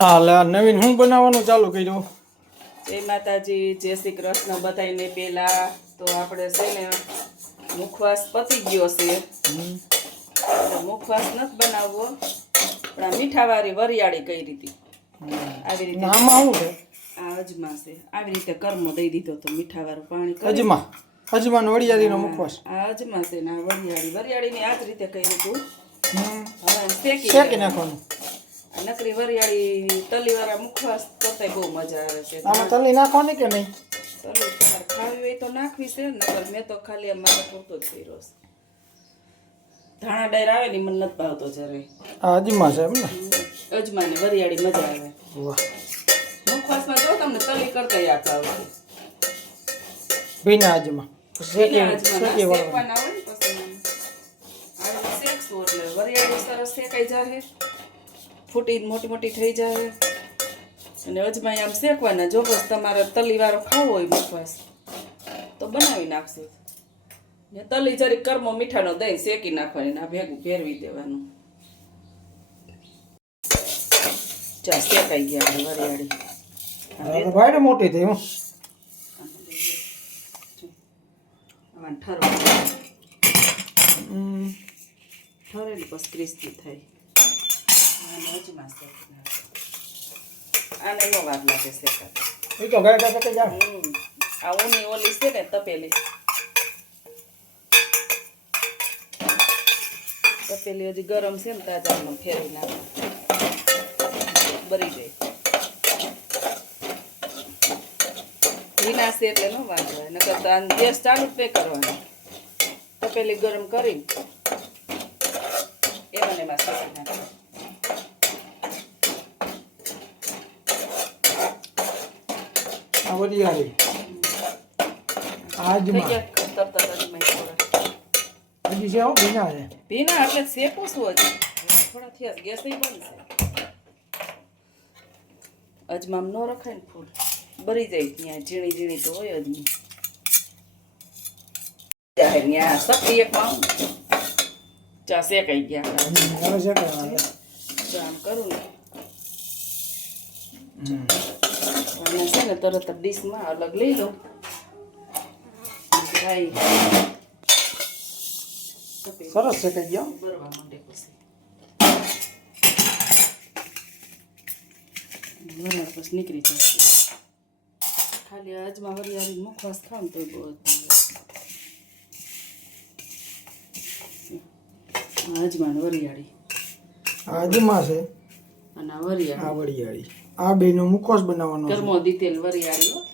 હા નવીન હું બનાવવાનું ચાલુ કર્યું? જય માતાજી જય શ્રી કૃષ્ણ બધાને પેલા તો આપણે છે ને મુખવાસ પતી ગયો છે. મુખવાસ નથી બનાવવો પણ આ મીઠાવાળી વરિયાળી કઈ રીતે આવી રીતે આમાં શું છે? આ અજમા છે. આવી રીતે કર્મો દઈ દીધો તો મીઠાવાળું પાણી અજમા. અજમાન વરિયાળીનો મુખવાસ. આ અજમા છે ને આ વરિયાળી. વરિયાળીની આ જ રીતે કઈ આને શેકી શેકી નાખવાનું. નકરી વરિયાળી તલીવાળા મુખવાસ કરતા બહુ મજા આવે છે. આમાં તલી નાખવાની કે નહીં? તલી તમારે ખાવી હોય તો નાખવી છે નકર મેં તો ખાલી આ મારા પૂરતો જ કર્યો છે. ધાણા ડાયર આવે ને મને નથી ભાવતો જરાય અજમા છે એમ ને અજમાની વરિયાળી મજા આવે. મુખવાસમાં જો તમને તલી કરતા યાદ આવશે. ભીના અજમા. શેકી શેકી વાળવાનું વરિયાળી સરસ શેકાઈ જાહે. ફૂટી મોટી મોટી થઈ જાહે. અને અજમાઈ આમ શેકવાના જો બસ તમારે તલીવાળો ખાવો હોય મુખવાસ તો બનાવી નાખશું. ને તલી જરી કરમો મીઠાનો દહીં શેકી નાખવાની આ ભેગું ભેરવી દેવાનું. ચા શેકાઈ ગયા વરિયાળી. ભાઈ મોટી થઈ હું. ઠરવા હમ. ને બસ ક્રિસ્પી થાય અજમા આને નો વાર લાગે શેકાતા એ તો ગયા ગયા ગયા આ ઊની ઓલી છે ને તપેલી. તપેલી હજી ગરમ છે ને તાજામાં ફેરવી નાખો. બરી ગઈ ભીના છે એટલે ન વાંધો નકર તો આને ગેસ ચાલુ જ પે કરવાનો. તપેલી ગરમ કરી એમાં એમાં શેકી નાખો આ વડિયાળી આ થઈ અજમા ગયા તરત જ અજમાઈ હજી છે હો ભીના છે. ભીના એટલે શેકું શું હજી થોડા થયા ગેસ બનશે અજમામ ન રખાય ને ફૂલ. બરી જાય ત્યાં ઝીણી ઝીણી તો હોય નહીં. જાહેર ત્યાં એક માં ચા શેકાઈ ગયા આપણા. હવે શેકવાનું જો આમ કરું ને હમ. આને છે ને તરત જ ડીશમાં અલગ લઈ લઉં ભાઈ સરસ શેકાઈ ગયા બરવા માંડે પછી વરાળ પછી નીકળી જશે ખાલી આ અજમા વરિયાળી મુખવાસ ખાવ ને તોય બહુ જ આ અજમા ને વરિયાળી. આ અજમા છે? અને વરિયાળી. આ વડિયાળી આ બેનો મુખવાસ બનાવવાનો છે. તેલ વરિયાળી